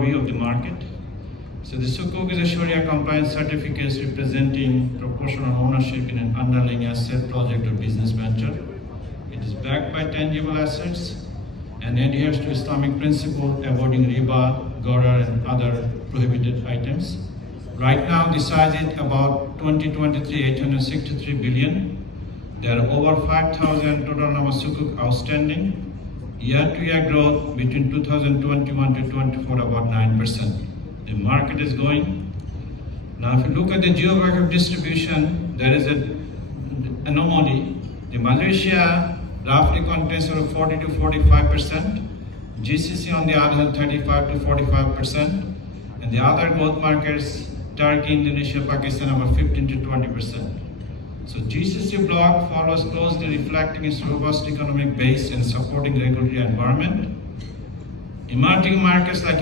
overview of the market. So the Sukuk is a Sharia compliance certificate representing proportional ownership in an underlying asset, project or business venture. It is backed by tangible assets and adheres to Islamic principle avoiding riba, gharar and other prohibited items. Right now the size is about 2023 863 billion. There are over 5,000 total number Sukuk outstanding. Year-to-year growth between 2021 to 24 about 9%. The market is going. Now if you look at the geographic distribution, there is an anomaly. The Malaysia roughly contains around 40 to 45%. GCC on the other hand 35 to 45%. And the other growth markets, Turkey, Indonesia, Pakistan about 15 to 20%. So GCC bloc follows closely, reflecting its robust economic base and supporting regulatory environment. Emerging markets like